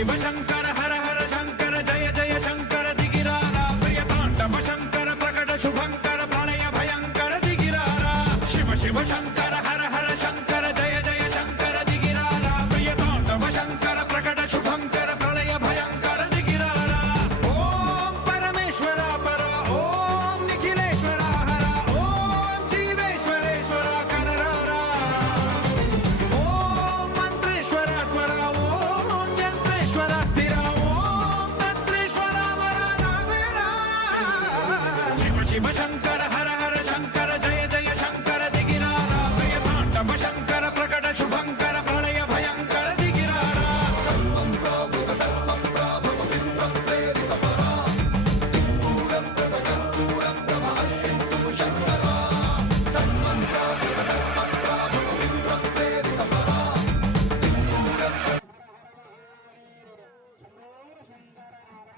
शिव शंकर हर हर शंकर जय जय शंकर दिगिरारा प्रिय तांडव शंकर प्रकट शुभंकर प्रलय भयंकर दिगिरारा शिव शिव शंकर हर हर शंकर जय जय शंकर दिगिरारा प्रिय तांडव शंकर प्रकट शुभंकर प्रलय भयंकर दिगिरारा ओम परमेश्वरा परा ओम निखिलेश्वरा हरा ओम जीवेश्वरेश्वरा कनरारा ओम मंत्रेश्वरा स्वरा ओम यंत्रेश्वरा स्थिरा ओम तंत्रेश्वरा वरा नावेरा शिव शिव शंकर हर हर शंकर जय जय शंकर दिगिरारा प्रिय तांडव शंकर प्रकट शुभंकर प्रलय भयंकर दिगिरारा శంకర హర